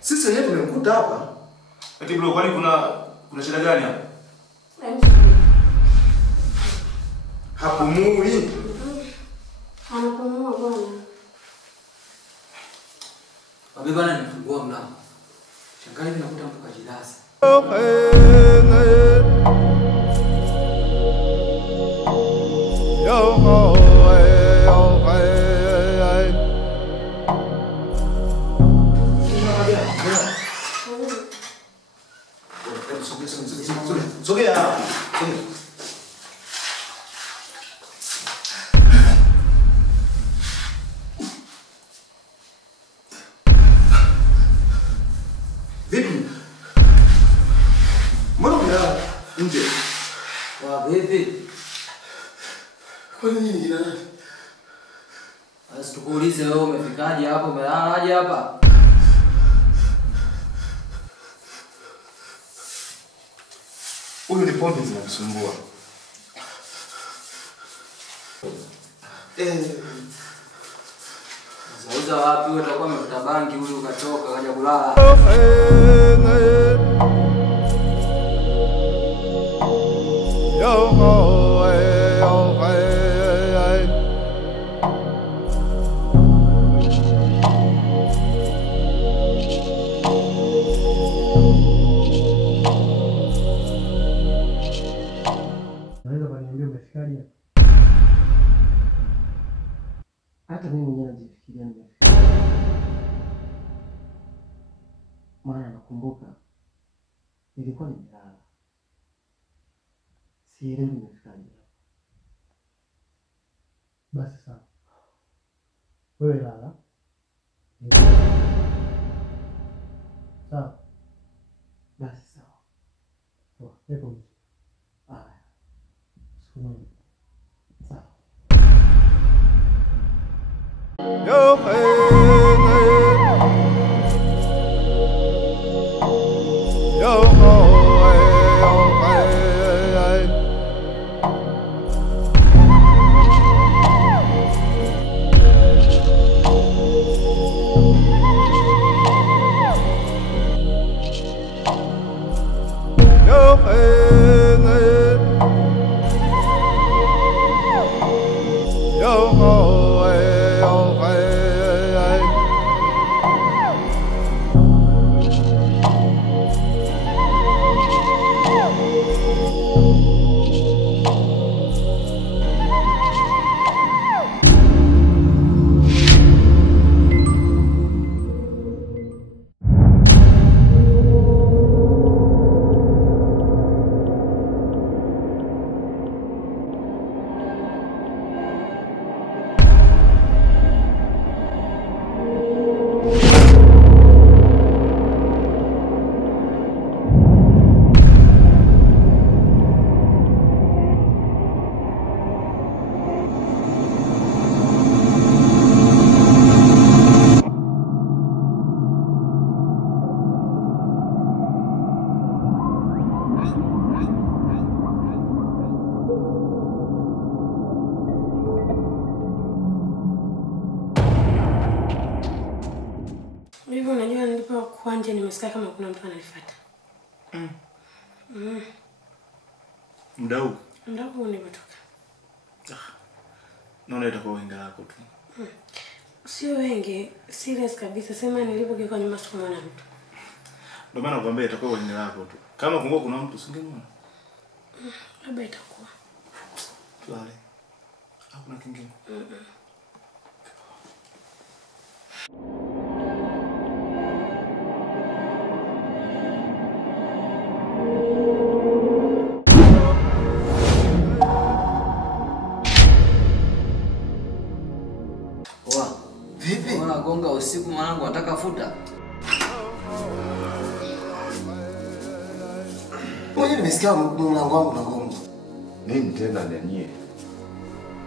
Sisi yetu tumemkuta hapa. Ati bro, kwani kuna shida gani hapa? Hapumui. Anapumua bwana. Wabe bana nifungua mlango. Shangai ninakuta mtu kajilaza. Sogea. Vipi? Mbona unalala nje? Wa vipi? Kwa nini nina? Basi tukuulize wewe umefikaje hapo? Umelalaje hapa? Huyu ni pombe zinamsumbua. Sasa wapi wewe utakuwa umefuta bangi huyu ukatoka kaja kulala. Hata mimi mwenyewe najifikiria nimefika. Maana nakumbuka nilikuwa nimelala. Sielewi nimefikaje. Basi sawa. Wewe lala. Sawa. Basi sawa. Sawa, hebu. Siku sawa. Hivyo unajua nilipokuwa nje nimesikia kama kuna mtu ananifuata. Muda huu nilipotoka. Naona itakuwa wengi lako tu. Sio wengi, serious kabisa. Sema nilipogeuka nyuma sikumwona mtu. Ndio maana nakwambia itakuwa wengi lako tu. Kama kungekuwa kuna mtu usingemwona. Labda itakuwa. Tulale. Hakuna kingine. unagonga usiku mwanangu unataka futa? Mwenye nimesikia mlango wangu unagonga. Nini tena nyanyie?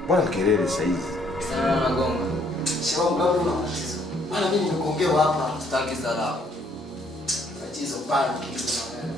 Bwana kelele saa hizi. Sana unagonga. Shikamoo mlango una matatizo. Bwana mimi nimekongewa hapa. Sitaki salamu. Tatizo bana kitu na wewe.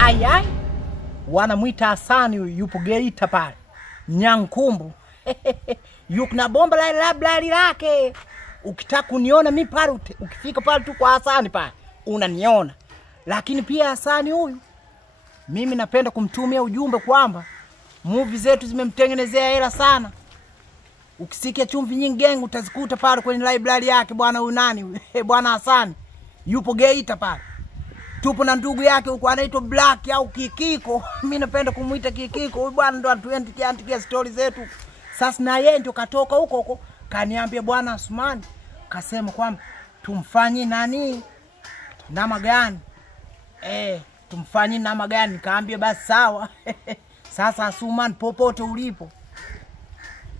Ayai wanamwita Hasani yupo Geita pale Nyankumbu. Yuko na bomba la lablari lake. Ukitaka kuniona mimi pale, ukifika pale tu kwa Hasani pale unaniona. Lakini pia Hasani huyu mimi napenda kumtumia ujumbe kwamba movie zetu zimemtengenezea hela sana. Ukisikia Chumvi Nyingi Gang utazikuta pale kwenye library yake bwana huyu nani? Bwana Hasani yupo Geita pale. Tupo na ndugu yake huko anaitwa Black au Kikiko. Mimi napenda kumuita Kikiko. Huyu bwana ndo anatuandikia stories zetu. Sasa na yeye ndio katoka huko kaniambia bwana Asmani kasema kwamba tumfanyie nani nama gani? Tumfanyie nama gani? Nikaambia basi sawa. Sasa Asmani popote ulipo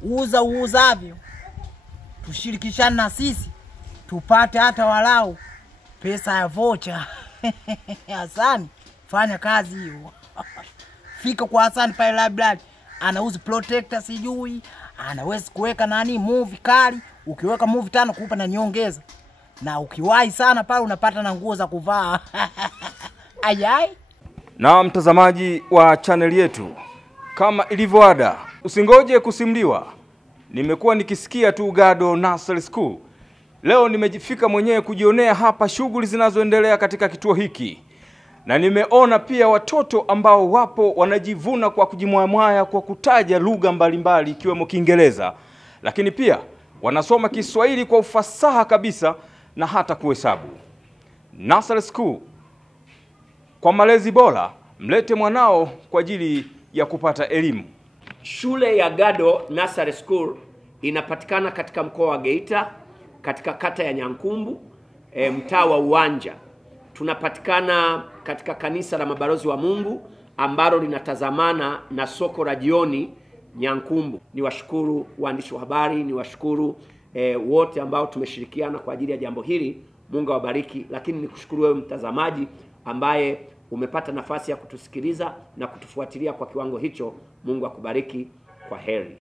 uuzavyo tushirikishane na sisi tupate hata walau pesa ya vocha. Hasani fanya kazi hiyo. Fika kwa Hasani pale library, anauza protector sijui, anaweza kuweka nani movie kali, ukiweka movie 5 kukupa na nyongeza. Na ukiwahi sana pale unapata na nguo za kuvaa. Ayai. Na mtazamaji wa channel yetu, kama ilivyoada, usingoje kusimuliwa. Nimekuwa nikisikia tu Gado Nursery School. Leo nimejifika mwenyewe kujionea hapa shughuli zinazoendelea katika kituo hiki. Na nimeona pia watoto ambao wapo wanajivuna kwa kujimwamwaya kwa kutaja lugha mbalimbali ikiwemo Kiingereza, lakini pia wanasoma Kiswahili kwa ufasaha kabisa na hata kuhesabu. Nursery School, kwa malezi bora, mlete mwanao kwa ajili ya kupata elimu. Shule ya Gado Nursery School inapatikana katika mkoa wa Geita, katika kata ya Nyankumbu, mtaa wa Uwanja. Tunapatikana katika kanisa la Mabalozi wa Mungu ambalo linatazamana na soko la jioni Nyankumbu. Niwashukuru waandishi wa habari, niwashukuru wote ambao tumeshirikiana kwa ajili ya jambo hili. Mungu awabariki. Lakini nikushukuru wewe mtazamaji ambaye umepata nafasi ya kutusikiliza na kutufuatilia kwa kiwango hicho. Mungu akubariki. Kwa heri.